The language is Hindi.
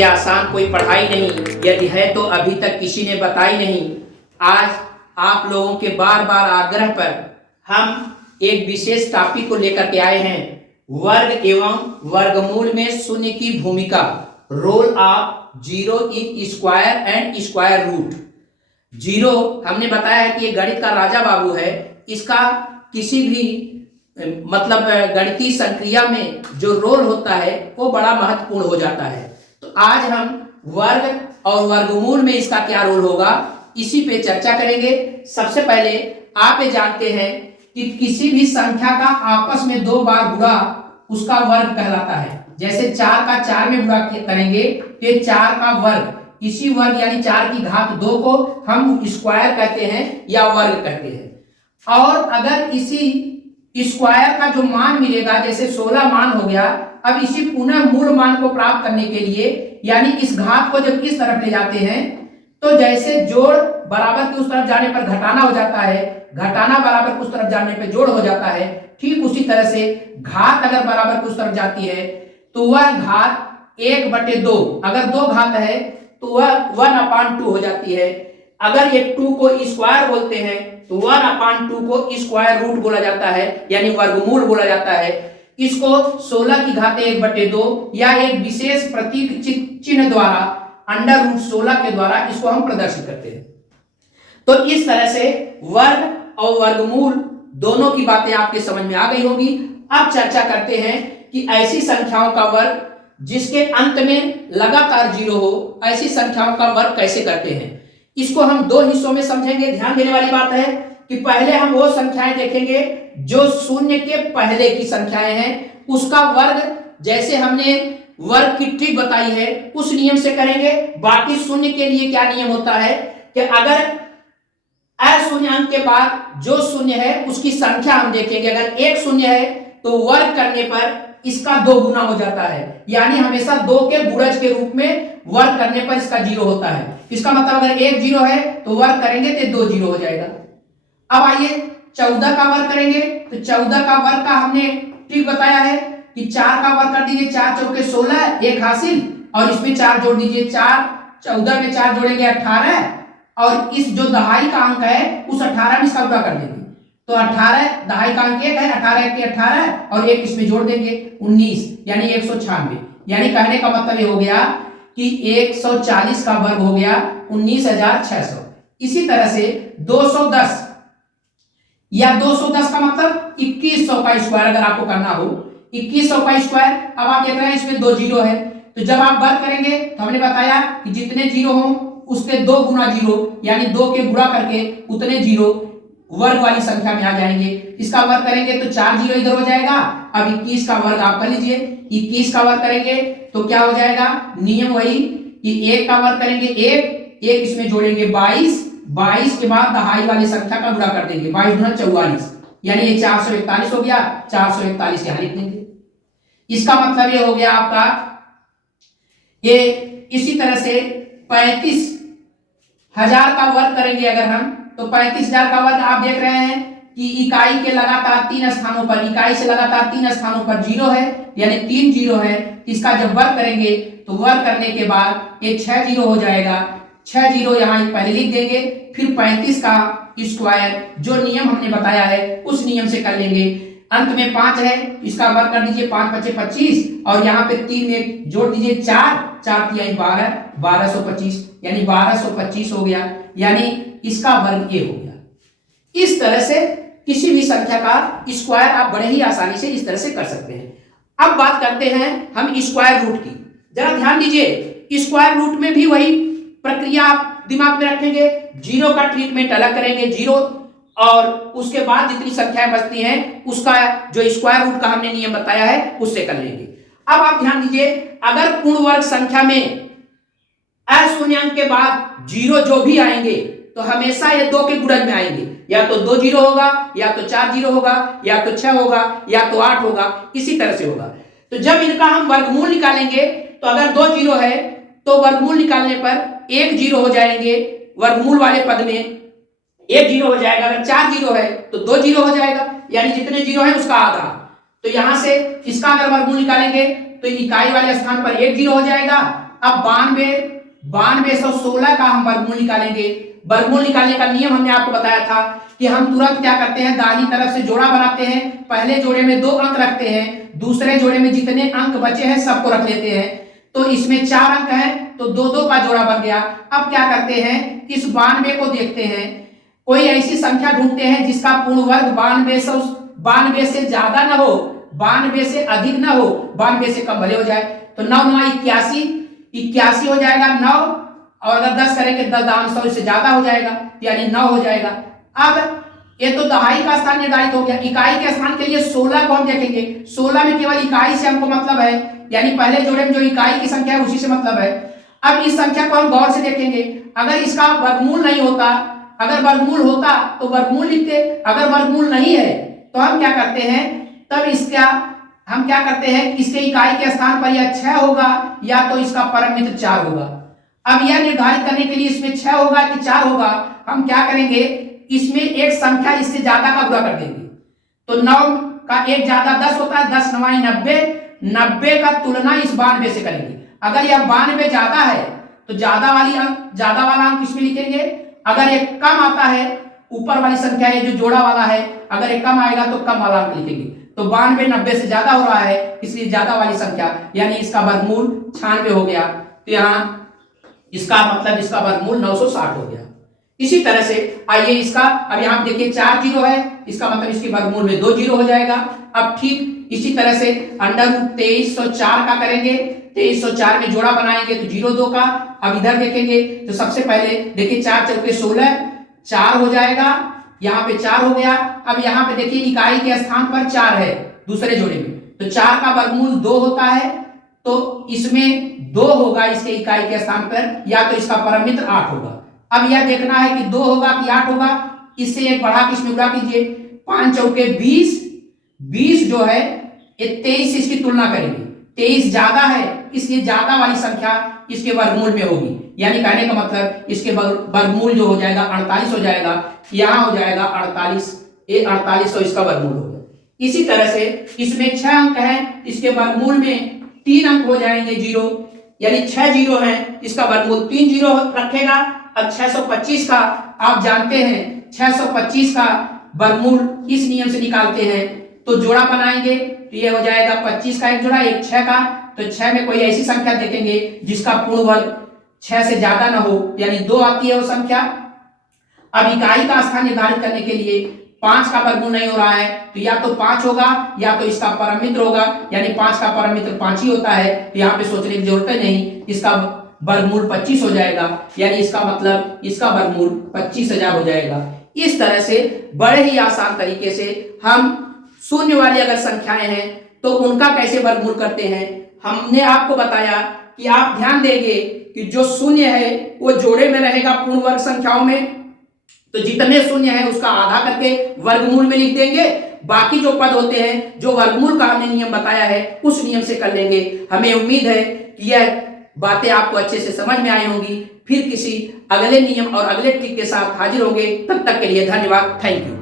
इससे आसान कोई पढ़ाई नहीं, यदि है तो अभी तक किसी ने बताई नहीं। आज आप लोगों के बार बार आग्रह पर हम एक विशेष टॉपिक को लेकर के आए हैं, वर्ग एवं वर्गमूल में शून्य की भूमिका, role of zero in square and square root. Zero हमने बताया है कि ये गणित का राजा बाबू है, इसका किसी भी मतलब गणितीय संक्रिया में जो रोल होता है वो बड़ा महत्वपूर्ण हो जाता है। तो आज हम वर्ग और वर्गमूल में इसका क्या रोल होगा इसी पे चर्चा करेंगे। सबसे पहले आप ये जानते हैं कि किसी भी संख्या का आपस में दो बार गुणा उसका वर्ग कहलाता है। जैसे 4 का 4 में गुणा करेंगे तो ये 4 का वर्ग, इसी वर्ग यानी 4 की घात 2 को हम स्क्वायर कहते हैं या वर्ग कहते हैं। और अगर इसी स्क्वायर का जो मान मिलेगा, जैसे 16 मान हो गया, अब इसी पुनः मूल मान को प्राप्त करने के लिए यानी इस घात को जब इस तरफ ले जाते हैं तो जैसे जोड़ बराबर के उस तरफ जाने पर घटाना हो जाता है, घटाना बराबर के उस तरफ जाने पर जोड़ हो जाता है, ठीक उसी तरह से घात अगर बराबर के उस तरफ जाती है तो वह घात 1/2, अगर 2 घात है तो वह 1/2 हो जाती है। अगर ये 2 को स्क्वायर बोलते हैं तो 1/2 को स्क्वायर रूट बोला जाता है यानी वर्गमूल बोला जाता है। इसको 16 की घात 1/2 या एक विशेष प्रतीक चिन्ह द्वारा √16 के द्वारा इसको हम प्रदर्शित करते हैं। तो इस तरह से वर्ग और वर्गमूल दोनों की बातें आपके समझ में आ गई होगी। अब चर्चा करते हैं कि ऐसी संख्याओं का वर्ग जिसके अंत में लगातार 0 हो, ऐसी संख्याओं का वर्ग कैसे करते हैं। इसको हम 2 हिस्सों में समझेंगे। ध्यान देने वाली बात है कि पहले हम वो संख्याएं देखेंगे जो शून्य के पहले की संख्याएं हैं, उसका वर्ग जैसे हमने वर्ग की ट्रिक बताई है उस नियम से करेंगे। बाकी शून्य के लिए क्या नियम होता है कि अगर अशून्य अंक के बाद जो शून्य है उसकी संख्या हम देखेंगे। अगर एक शून्य है तो वर्ग करने पर इसका 2 गुना हो जाता है, यानी हमेशा 2 के गुणज के रूप में वर्ग करने पर इसका 0 होता है। इसका मतलब अगर 1 0 है तो वर्ग करेंगे तो 2 0 हो जाएगा। अब आइए 14 का वर्ग करेंगे तो 14 का वर्ग का हमने ट्रिक बताया है कि 4 का वर्ग कर दीजिए, 4 चौके 16, 1 हासिल, और इसमें 4 जोड़ दीजिए, 4 14 में 4 जोड़ेंगे 18, और इस जो दहाई का अंक है उस 18 में इसका गुणा कर देंगे तो 18, दहाई का अंक 1 है, 18 के 18 और 1 इसमें जोड़ देंगे 19 यानी 196। यानी कहने का मतलब ये हो गया कि 140 का वर्ग हो गया 19,600। इसी तरह से 210 या 210 का मतलब 2100 का स्क्वायर अगर आपको करना हो, 2100 का स्क्वायर। अब आप देख रहे हैं इसमें 2 0 है, तो जब आप वर्ग करेंगे तो हमने बताया कि जितने 0 हो उसके 2 गुना 0 यानी 2 के गुणा करके उतने 0 वर्ग वाली संख्या में आ जाएंगे। इसका वर्ग करेंगे तो 4 0 इधर हो जाएगा। अब 21 का वर्ग आप कर लीजिए, 21 का वर्ग करेंगे तो क्या हो जाएगा, नियम वही कि 1 का वर्ग करेंगे 1 इसमें जोड़ेंगे 22 के बाद दहाई वाली संख्या का गुणा कर देंगे, 22 गुना 44 यानी ये 441 हो गया, 441 यहाँ लिख देंगे। इसका मतलब ये हो गया आपका ये। इसी तरह से 35,000 का वर्ग करेंगे अगर हम तो 35,000 का वर्ग आप देख रहे हैं कि इकाई के लगातार 3 स्थानों पर, इकाई से लगातार 3 स्थानों पर 0 है यानी 3 0 है। इसका जब वर्ग करेंगे तो वर्ग करने के बाद ये 6 0 हो जाएगा, 6 0 यहाँ पहले लिख देंगे, फिर 35 का स्क्वायर जो नियम हमने बताया है उस नियम से कर लेंगे। अंत में 5 है, इसका वर्ग कर दीजिए, 5 5 25 और यहाँ पे 3 में जोड़ दीजिए 4 3 12 1225 यानी 1225 हो गया, यानी इसका वर्ग ये हो गया। इस तरह से किसी भी संख्या का स्क्वायर आप बड़े ही आसानी से इस तरह से कर सकते हैं। अब बात करते हैं हम स्क्वायर रूट की। जरा ध्यान दीजिए, स्क्वायर रूट में भी वही प्रक्रिया आप दिमाग में रखेंगे। 0 का ट्रीटमेंट अलग करेंगे, 0 और उसके बाद जितनी संख्याएं बचती हैं उसका जो स्क्वायर रूट का हमने नियम बताया है उससे कर लेंगे। अब आप ध्यान दीजिए, अगर पूर्ण वर्ग संख्या में अशून्य अंक के बाद 0 जो भी आएंगे तो हमेशा ये 2 के गुणज में आएंगे, या तो 2 0 होगा, या तो 4 0 होगा, या तो 6 होगा, या तो 8 होगा, इसी तरह से होगा। तो जब इनका हम वर्गमूल निकालेंगे तो अगर 2 0 है तो वर्गमूल निकालने पर 1 0 हो जाएंगे, वर्गमूल वाले पद में 1 0 हो जाएगा। अगर 4 0 है तो 2 0 हो जाएगा, यानी जितने 0 है उसका आधा। तो यहां से इसका अगर वर्गमूल निकालेंगे तो इकाई वाले स्थान पर 1 0 हो जाएगा अब 9216 का हम वर्गमूल निकालेंगे। वर्गमूल निकालने का नियम हमने आपको बताया था कि हम तुरंत क्या करते हैं, दाहिनी तरफ से जोड़ा बनाते हैं। पहले जोड़े में 2 अंक रखते हैं, दूसरे जोड़े में जितने अंक बचे हैं सबको रख लेते हैं। तो इसमें 4 अंक हैं तो 2-2 का जोड़ा बन गया। अब क्या करते हैं, इस 92 को देखते हैं, कोई ऐसी संख्या ढूंढते हैं जिसका पूर्ण वर्ग 92 से ज्यादा ना हो, 92 से अधिक ना हो, 92 से कम भले हो जाए। तो 9 9 81 हो जाएगा 9, और अगर 10 करेंगे 10 इससे ज्यादा हो जाएगा, यानी 9 हो जाएगा। अब ये तो दहाई का स्थान निर्धारित हो गया। इकाई के स्थान के लिए 16 को हम देखेंगे। 16 में केवल इकाई से हमको मतलब है, यानी पहले जोड़े में जो इकाई की संख्या है उसी से मतलब है। अब इस संख्या को हम गौर से देखेंगे, अगर इसका वर्गमूल नहीं होता, अगर वर्गमूल होता तो वर्गमूल लिखते, अगर वर्गमूल नहीं है तो हम क्या करते हैं, तब हम क्या करते हैं, इसके इकाई के स्थान पर या 6 होगा या तो इसका परम मित्र 4 होगा। अब यह निर्धारित करने के लिए इसमें 6 होगा कि 4 होगा, हम क्या करेंगे, इसमें एक संख्या इससे ज्यादा का गुणा कर देंगे। तो 9 का 1 ज्यादा 10 होता है, 10 9 90 का तुलना इस 92 से करेंगे। अगर यह 92 ज्यादा है तो ज्यादा वाला अंक इसमें लिखेंगे। अगर एक कम आता है, ऊपर वाली संख्या ये जो जोड़ा वाला है, अगर एक कम आएगा तो कम वाला अंक लिखेंगे। तो 92 90 से ज्यादा हो रहा है, इसलिए ज्यादा वाली संख्या, यानी इसका वर्गमूल 96 हो गया। तो यहाँ इसका मतलब इसका वर्गमूल 960 हो गया। इसी तरह से आइए इसका, अब यहाँ देखिए 4 जीरो है, इसका मतलब इसके वर्गमूल में 2 जीरो हो जाएगा। अब ठीक इसी तरह से √2304 का करेंगे, 2304 में जोड़ा बनाएंगे तो 02 का। अब इधर देखेंगे तो सबसे पहले देखिए 4 चौके 16, 4 हो जाएगा, यहाँ पे 4 हो गया। अब यहाँ पे देखिए इकाई के स्थान पर 4 है दूसरे जोड़े में, तो 4 का वर्गमूल 2 होता है, तो इसमें 2 होगा इसके इकाई के स्थान पर, या तो इसका परम मित्र 8 होगा। अब यह देखना है कि 2 होगा कि 8 होगा, इससे एक बढ़ा के इसमें गुणा कीजिए, 5 चौके 20 जो है ये 23 से इसकी तुलना करेंगे, 23 ज्यादा है इसलिए ज्यादा वाली संख्या इसके वर्गमूल में होगी, यानी कहने का मतलब इसके वर्गमूल जो हो जाएगा 48 हो जाएगा, यहाँ हो जाएगा 48, ये 48 तो इसका वर्गमूल हो गया। इसी तरह से इसमें 6 अंक हैं, इसके वर्गमूल में 3 अंक हो जाएंगे 0, यानी 6 जीरो हैं, इसका वर्गमूल 3 जीरो रखेगा। अब 625 का आप जानते हैं, 625 का वर्गमूल इस नियम से निकालते हैं, तो जोड़ा बनाएंगे तो ये हो जाएगा 25 का एक जोड़ा, एक 6 का। तो 6 में कोई ऐसी संख्या देखेंगे जिसका पूर्ण वर्ग 6 से ज्यादा ना हो, यानी 2 आती है वो संख्या। अब इकाई का स्थान निर्धारित करने के लिए 5 का वर्गमूल नहीं हो रहा है, तो या तो 5 होगा या तो इसका परम मित्र होगा, यानी 5 का परम मित्र 5 ही होता है, तो यहाँ पे सोचने की जरूरत नहीं, इसका वर्गमूल 25 हो जाएगा, यानी इसका मतलब इसका वर्गमूल 25,000 हो जाएगा। इस तरह से बड़े ही आसान तरीके से हम शून्य वाली अगर संख्याएं हैं तो उनका कैसे वर्गमूल करते हैं, हमने आपको बताया कि आप ध्यान देंगे कि जो शून्य है वो जोड़े में रहेगा पूर्ण वर्ग संख्याओं में, तो जितने शून्य है उसका आधा करके वर्गमूल में लिख देंगे, बाकी जो पद होते हैं जो वर्गमूल का हमने नियम बताया है उस नियम से कर लेंगे। हमें उम्मीद है कि यह बातें आपको अच्छे से समझ में आई होंगी। फिर किसी अगले नियम और अगले ट्रिक के साथ हाजिर होंगे, तब तक के लिए धन्यवाद, थैंक यू।